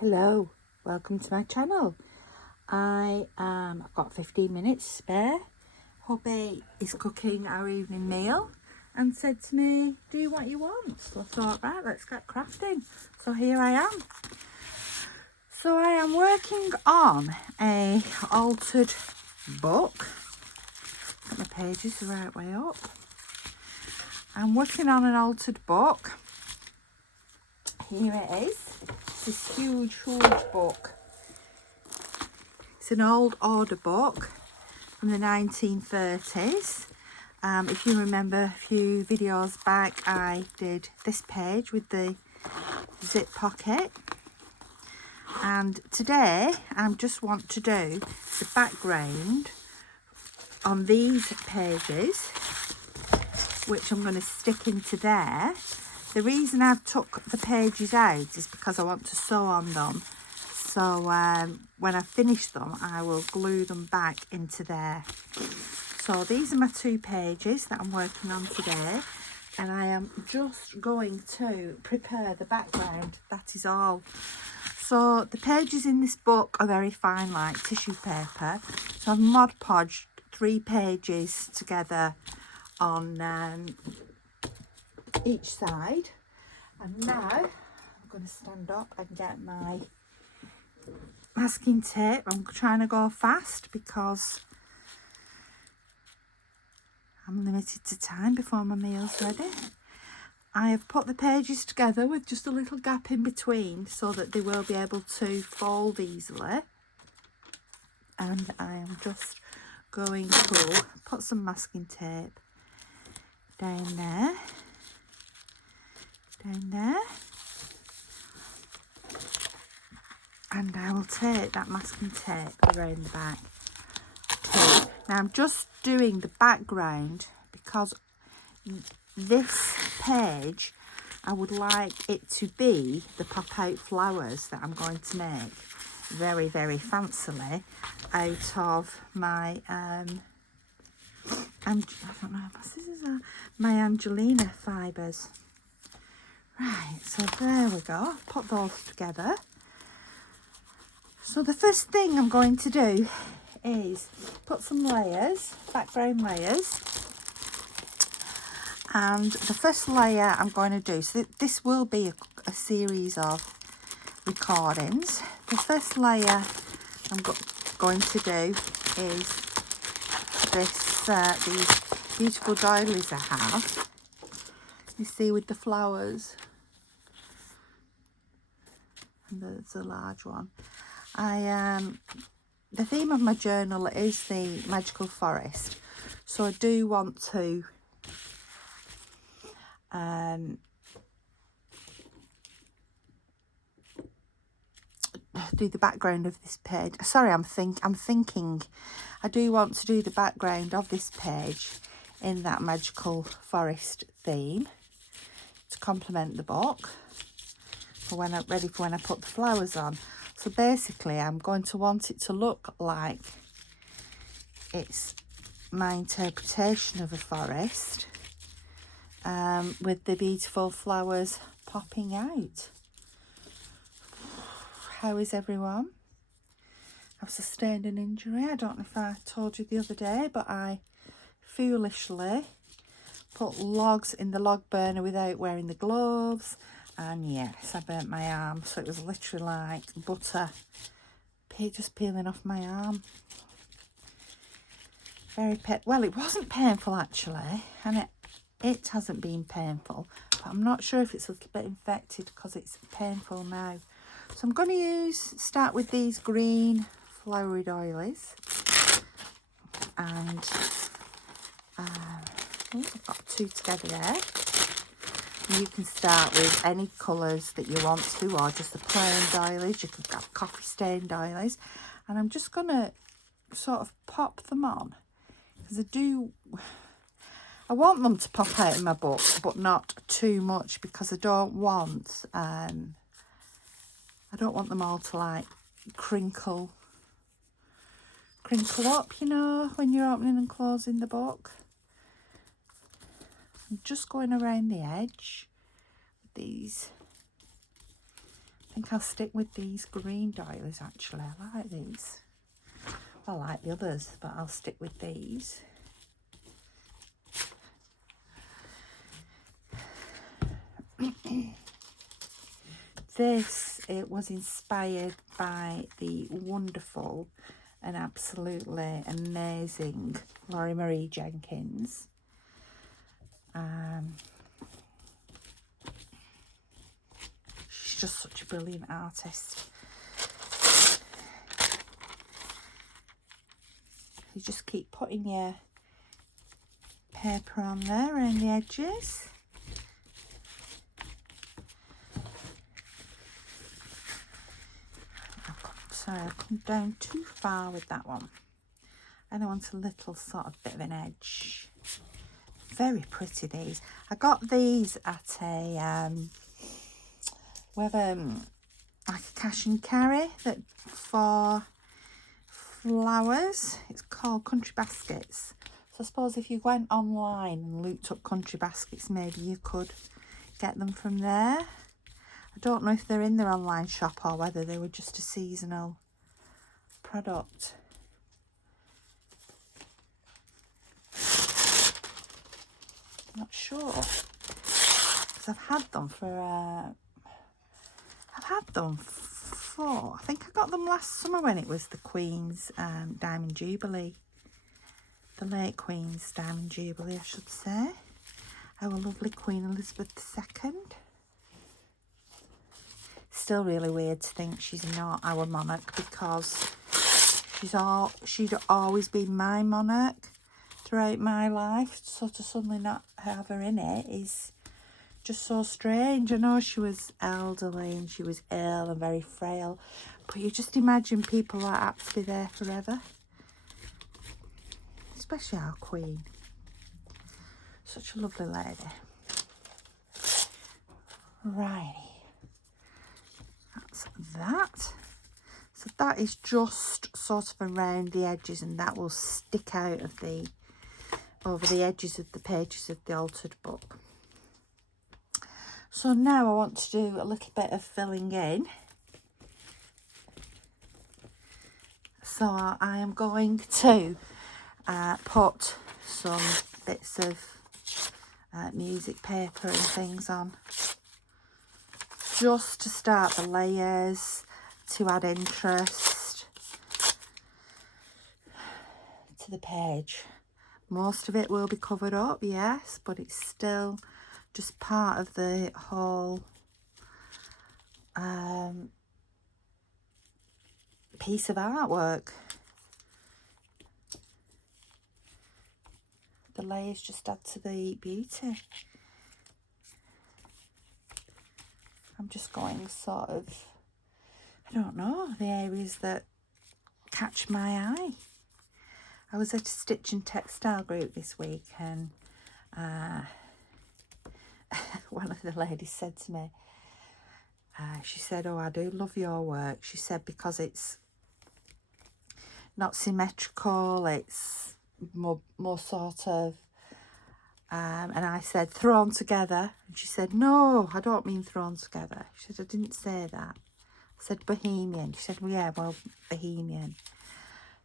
Hello, welcome to my channel. I've got 15 minutes spare. Hubby is cooking our evening meal and said to me, do what you want? So I thought, right, let's get crafting. So here I am. So I am working on a altered book. Got my pages the right way up. I'm working on an altered book. Here it is. It's this huge book. It's an old order book from the 1930s. If you remember a few videos back, I did this page with the zip pocket. And today I just want to do the background on these pages, which I'm going to stick into there. The reason I've took the pages out is because I want to sew on them. So when I finish them, I will glue them back into there. So these are my two pages that I'm working on today. And I am just going to prepare the background. That is all. So the pages in this book are very fine, like tissue paper. So I've Mod Podged 3 pages together on each side. And now I'm going to stand up and get my masking tape. I'm trying to go fast because I'm limited to time before my meal's ready. I have put the pages together with just a little gap in between so that they will be able to fold easily. And I am just going to put some masking tape down there, and I will take that masking tape around the back too. Now I'm just doing the background because this page, I would like it to be the pop-out flowers that I'm going to make very, very fancily out of my I don't know what scissors are, my Angelina fibres. Right, so there we go. Put those together. So the first thing I'm going to do is put some layers, background layers. And the first layer I'm going to do, so this will be a series of recordings. The first layer I'm going to do is these beautiful doilies I have. You see, with the flowers. And there's a large one. The theme of my journal is the magical forest, so I do want to do the background of this page. Sorry, I'm thinking I do want to do the background of this page in that magical forest theme to complement the book for when I'm ready for when I put the flowers on. So basically I'm going to want it to look like it's my interpretation of a forest, with the beautiful flowers popping out. How is everyone? I've sustained an injury. I don't know if I told you the other day, but I foolishly put logs in the log burner without wearing the gloves. And yes, I burnt my arm. So it was literally like butter just peeling off my arm. Well, it wasn't painful actually. And it hasn't been painful. But I'm not sure if it's a little bit infected because it's painful now. So I'm going to start with these green flowery doilies. And I've got 2 together there. You can start with any colours that you want to, or just the plain doilies. You could have coffee stained doilies. And I'm just going to sort of pop them on. Because I want them to pop out in my book, but not too much, because I don't want them all to like crinkle up, you know, when you're opening and closing the book. I'm just going around the edge with these think I'll stick with these green doilies actually. I like these. I like the others, but I'll stick with these. This, it was inspired by the wonderful and absolutely amazing Laurie Marie Jenkins. She's just such a brilliant artist. You just keep putting your paper on there around the edges. Sorry, I've come down too far with that one. And I want a little sort of bit of an edge. Very pretty, these. I got these at a like a cash and carry that for flowers. It's called Country Baskets. So I suppose if you went online and looked up country baskets, maybe you could get them from there. I don't know if they're in their online shop or whether they were just a seasonal product. I'm not sure, because I've had them for I think I got them last summer when it was the Queen's Diamond Jubilee, the late Queen's Diamond Jubilee, I should say. Our lovely Queen Elizabeth II. Still really weird to think she's not our monarch, because she'd always been my monarch throughout my life. So to suddenly not have her in it is just so strange. I know she was elderly and she was ill and very frail, but you just imagine people like that to be there forever, especially our Queen. Such a lovely lady. Righty. That's that. So that is just sort of around the edges, and that will stick out of over the edges of the pages of the altered book. So now I want to do a little bit of filling in. So I am going to put some bits of music paper and things on, just to start the layers, to add interest to the page. Most of it will be covered up, yes, but it's still just part of the whole piece of artwork. The layers just add to the beauty. I'm just going sort of, I don't know, the areas that catch my eye. I was at a stitch and textile group this week, and one of the ladies said to me, she said, "Oh, I do love your work." She said, because it's not symmetrical, it's more sort of, and I said, thrown together. And she said, "No, I don't mean thrown together." She said, "I didn't say that. I said bohemian." She said, "Well, yeah, well, bohemian."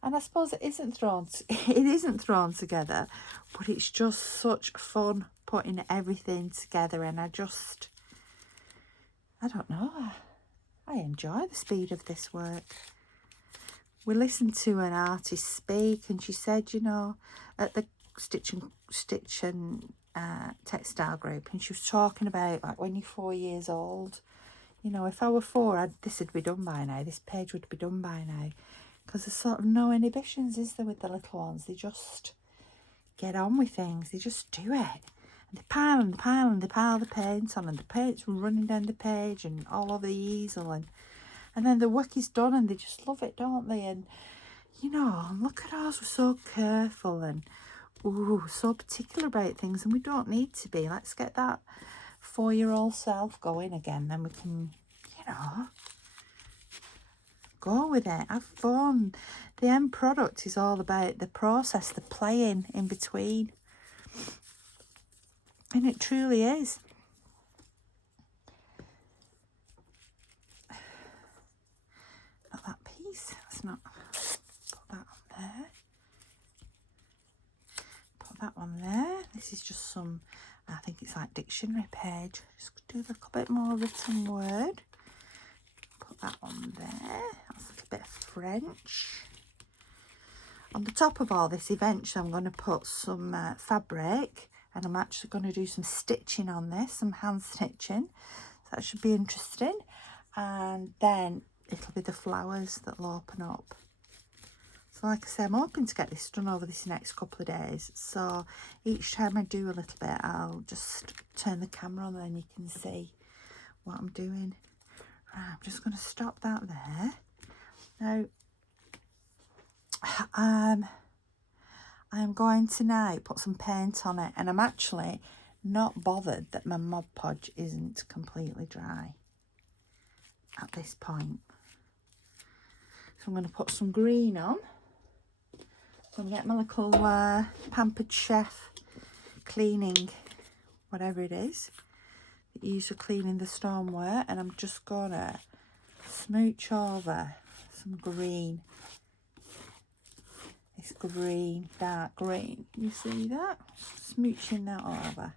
And I suppose it isn't thrown together, but it's just such fun putting everything together. And I don't know, I enjoy the speed of this work. We listened to an artist speak, and she said, you know, at the stitch and textile group, and she was talking about, like, when you're 4 years old, you know, if I were 4, this would be done by now. This page would be done by now. Because there's sort of no inhibitions, is there, with the little ones? They just get on with things. They just do it. And they pile and pile and they pile the paint on, and the paint's running down the page and all over the easel. And then the work is done, and they just love it, don't they? And, you know, look at us. We're so careful and, ooh, so particular about things. And we don't need to be. Let's get that 4-year-old self going again. Then we can, you know, go with it, have fun. The end product is all about the process, the playing in between, and it truly is. some, I think it's like dictionary page. Just do a little bit more written word. Put that on there. That's a little bit of French. On the top of all this, eventually I'm going to put some fabric, and I'm actually going to do some stitching on this, some hand stitching. So that should be interesting. And then it'll be the flowers that'll open up. So like I say, I'm hoping to get this done over this next couple of days. So each time I do a little bit, I'll just turn the camera on and then you can see what I'm doing. Right, I'm just going to stop that there. Now, I am going to now put some paint on it, and I'm actually not bothered that my Mod Podge isn't completely dry at this point. So I'm going to put some green on. So I'm going to get my little Pampered Chef cleaning, whatever it is that you use for cleaning the stoneware, and I'm just going to smooch over some green. This green, dark green. You see that? Smooching that over.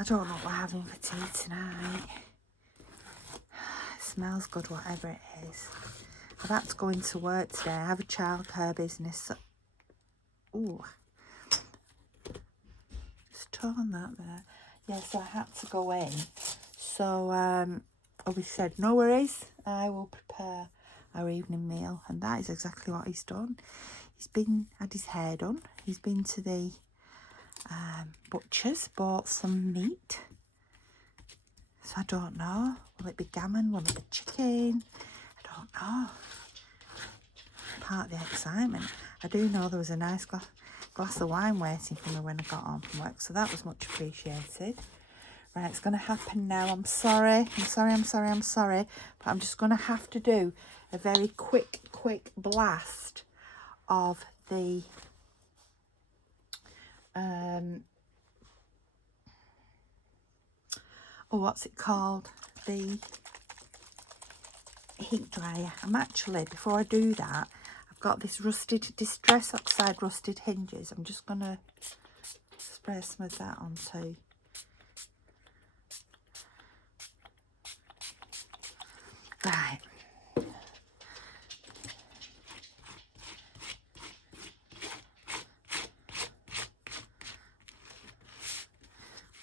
I don't know what we're having for tea tonight. It smells good, whatever it is. I've had to go into work today. I have a childcare business. So... Ooh. Just torn that there. Yeah, so I had to go in. So, we said, no worries. I will prepare our evening meal. And that is exactly what he's done. He's had his hair done. He's been to the butcher's, bought some meat. So I don't know. Will it be gammon? Will it be chicken? I don't know. Part of the excitement. I do know there was a nice glass of wine waiting for me when I got home from work, so that was much appreciated. Right, it's going to happen now. I'm sorry, but I'm just going to have to do a very quick blast of the what's it called? The heat dryer. I'm actually, before I do that, I've got this Distress Oxide rusted hinges. I'm just going to spray some of that on too. Right.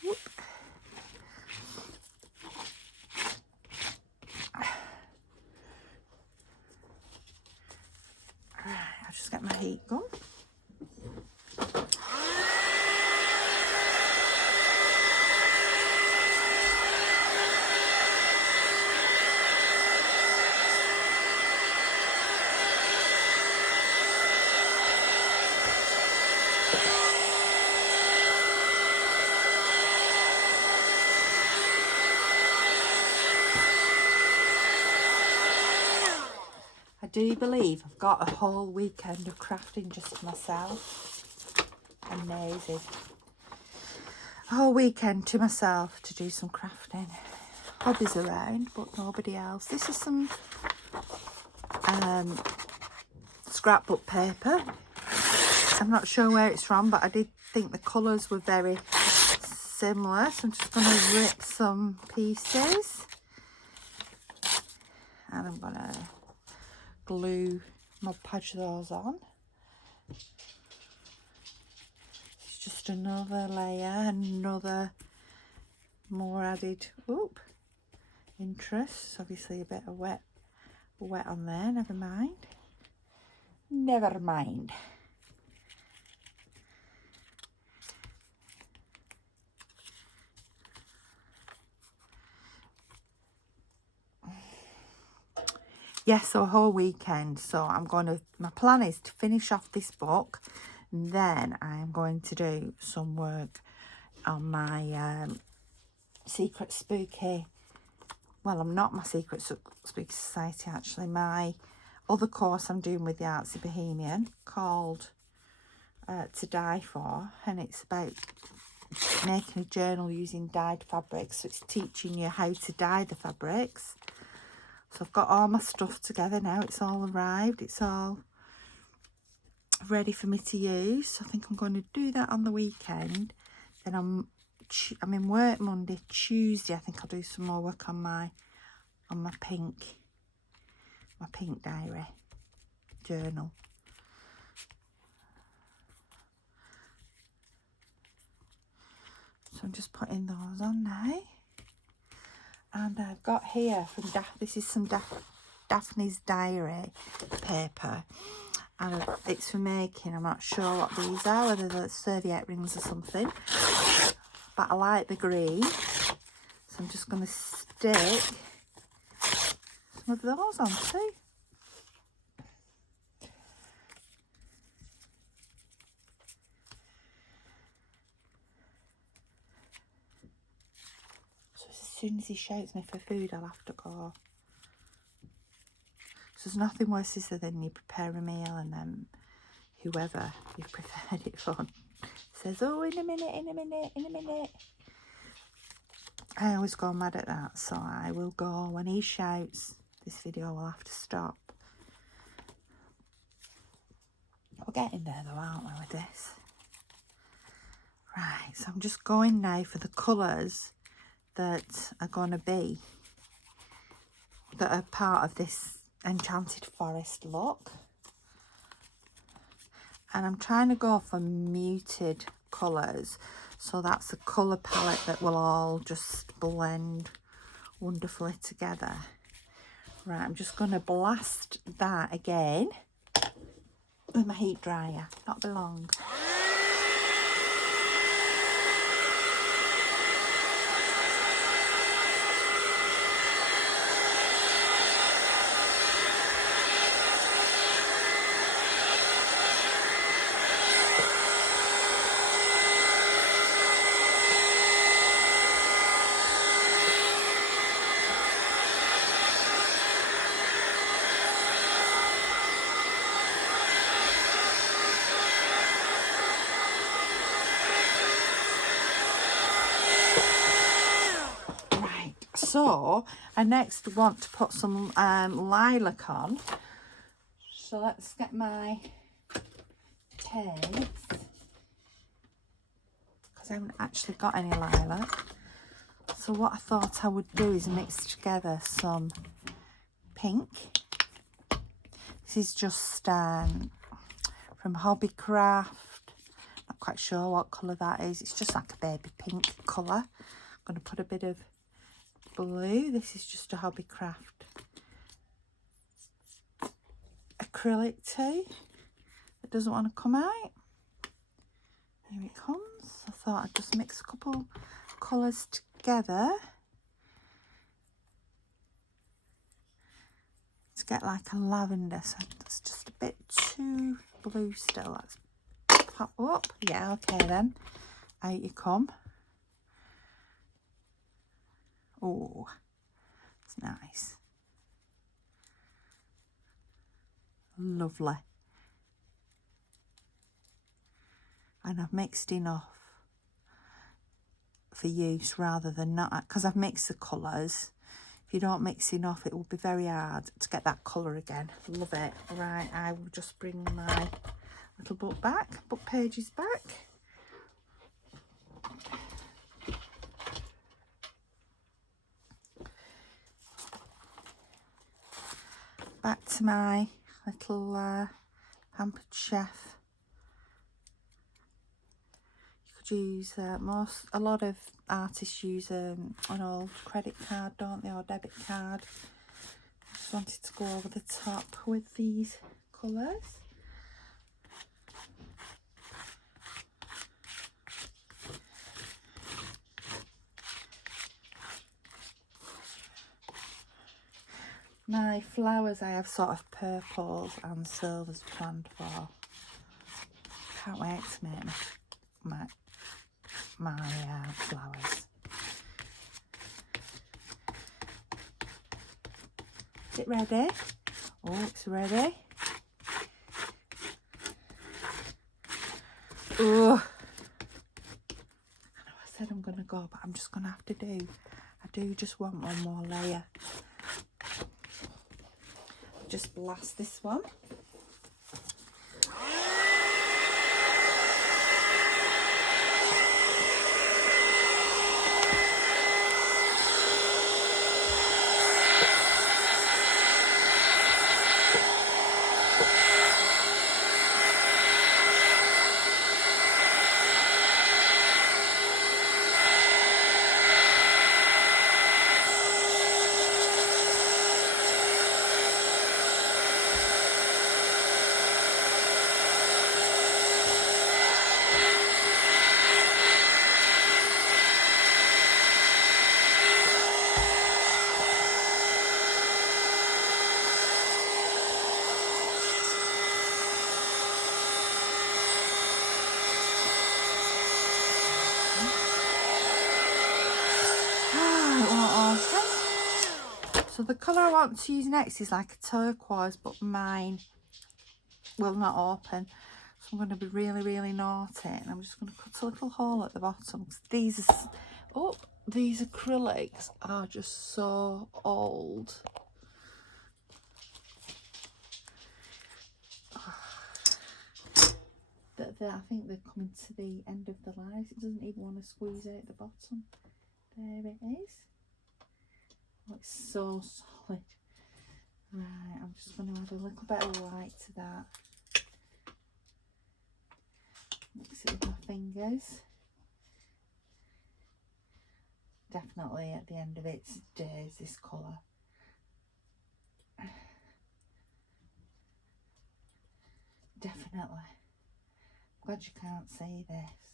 Whoop. Right, I'll just get my heat gun. I do believe I've got a whole weekend of crafting just to myself. Amazing. A whole weekend to myself to do some crafting. Hobbies around, but nobody else. This is some scrapbook paper. I'm not sure where it's from, but I did think the colours were very similar. So I'm just going to rip some pieces. And I'm going to glue Mod Podge those on. It's just another layer, another more added interest. Obviously a bit of wet on there. Never mind. Yes, so a whole weekend. So my plan is to finish off this book, and then I am going to do some work on my Secret Spooky, well, I'm not my Secret Spooky Society actually, my other course I'm doing with the Artsy Bohemian called To Die For, and it's about making a journal using dyed fabrics. So it's teaching you how to dye the fabrics. So I've got all my stuff together now. It's all arrived. It's all ready for me to use. So I think I'm going to do that on the weekend. Then I'm in work Monday. Tuesday I think I'll do some more work on my pink diary journal. So I'm just putting those on now. And I've got here from this is some Daphne's diary paper. And it's for making, I'm not sure what these are, whether they're serviette rings or something. But I like the green. So I'm just going to stick some of those on too. So as soon as he shouts me for food, I'll have to go. So there's nothing worse is than you prepare a meal and then whoever you've prepared it for says, oh, in a minute, in a minute, in a minute. I always go mad at that, so I will go when he shouts. This video will have to stop. We're getting there though, aren't we, with this? Right, so I'm just going now for the colours that are going to be, that are part of this Enchanted Forest look. And I'm trying to go for muted colours, so that's a colour palette that will all just blend wonderfully together. Right, I'm just going to blast that again with my heat dryer. Not be long. So I next want to put some lilac on. So let's get my paints, because I haven't actually got any lilac. So what I thought I would do is mix together some pink. This is just from Hobbycraft. Not quite sure what colour that is. It's just like a baby pink colour. I'm going to put a bit of blue. This is just a Hobbycraft acrylic too. It doesn't want to come out. Here it comes. I thought I'd just mix a couple colours together to get like a lavender. So that's just a bit too blue still. Let's pop up. Yeah, okay then. Out you come. Oh, it's nice. Lovely. And I've mixed enough for use rather than not, because I've mixed the colours. If you don't mix enough, it will be very hard to get that colour again. Love it. Right, I will just bring my little book pages back. Back to my little Pampered Chef. You could use a lot of artists use an old credit card, don't they, or debit card. Just wanted to go over the top with these colours. My flowers, I have sort of purples and silvers planned for. Can't wait to make my flowers. Is it ready? Oh, it's ready. Oh, I know I said I'm going to go, but I'm just going to have to do. I do just want one more layer. Just blast this one. So the colour I want to use next is like a turquoise, but mine will not open. So I'm going to be really, really naughty, and I'm just going to cut a little hole at the bottom. These are, oh, these acrylics are just so old. I think they're coming to the end of the lives. It doesn't even want to squeeze out the bottom. There it is. Oh, it's so solid. Right, I'm just going to add a little bit of white to that. Mix it with my fingers. Definitely at the end of its days, this colour. Definitely. Glad you can't see this.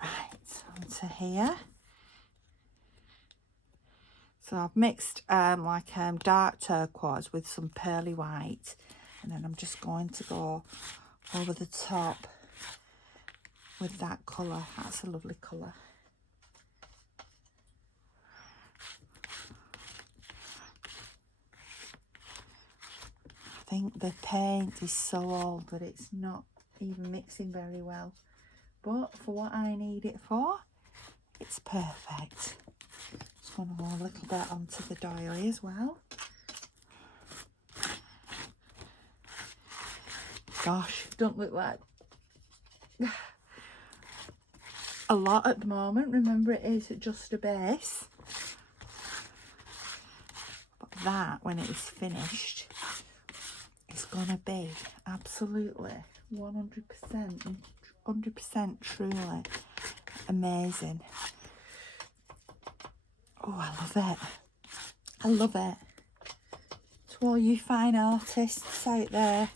Right, onto here. So I've mixed dark turquoise with some pearly white, and then I'm just going to go over the top with that colour. That's a lovely colour. I think the paint is so old that it's not even mixing very well, but for what I need it for, it's perfect. Just going to go a little bit onto the doily as well. Gosh, don't look like a lot at the moment. Remember, it is just a base, but that, when it is finished, it's gonna be absolutely 100% truly amazing. Oh, I love it. I love it. To all you fine artists out there,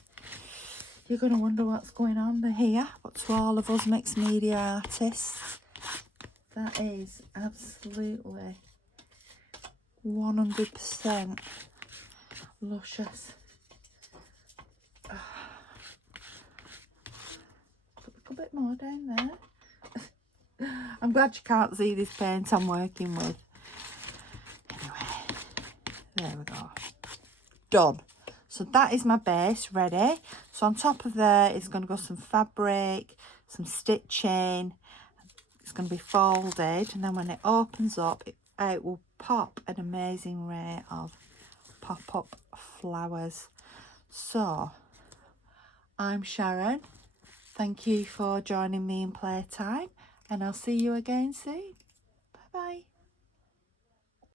you're going to wonder what's going on here, but to all of us mixed media artists, that is absolutely 100% luscious. Put a little bit more down there. I'm glad you can't see this paint I'm working with. Anyway, there we go. Done. So that is my base ready. So on top of there is going to go some fabric, some stitching. It's going to be folded, and then when it opens up, it will pop an amazing array of pop-up flowers. So I'm Sharon. Thank you for joining me in playtime, and I'll see you again soon. Bye bye.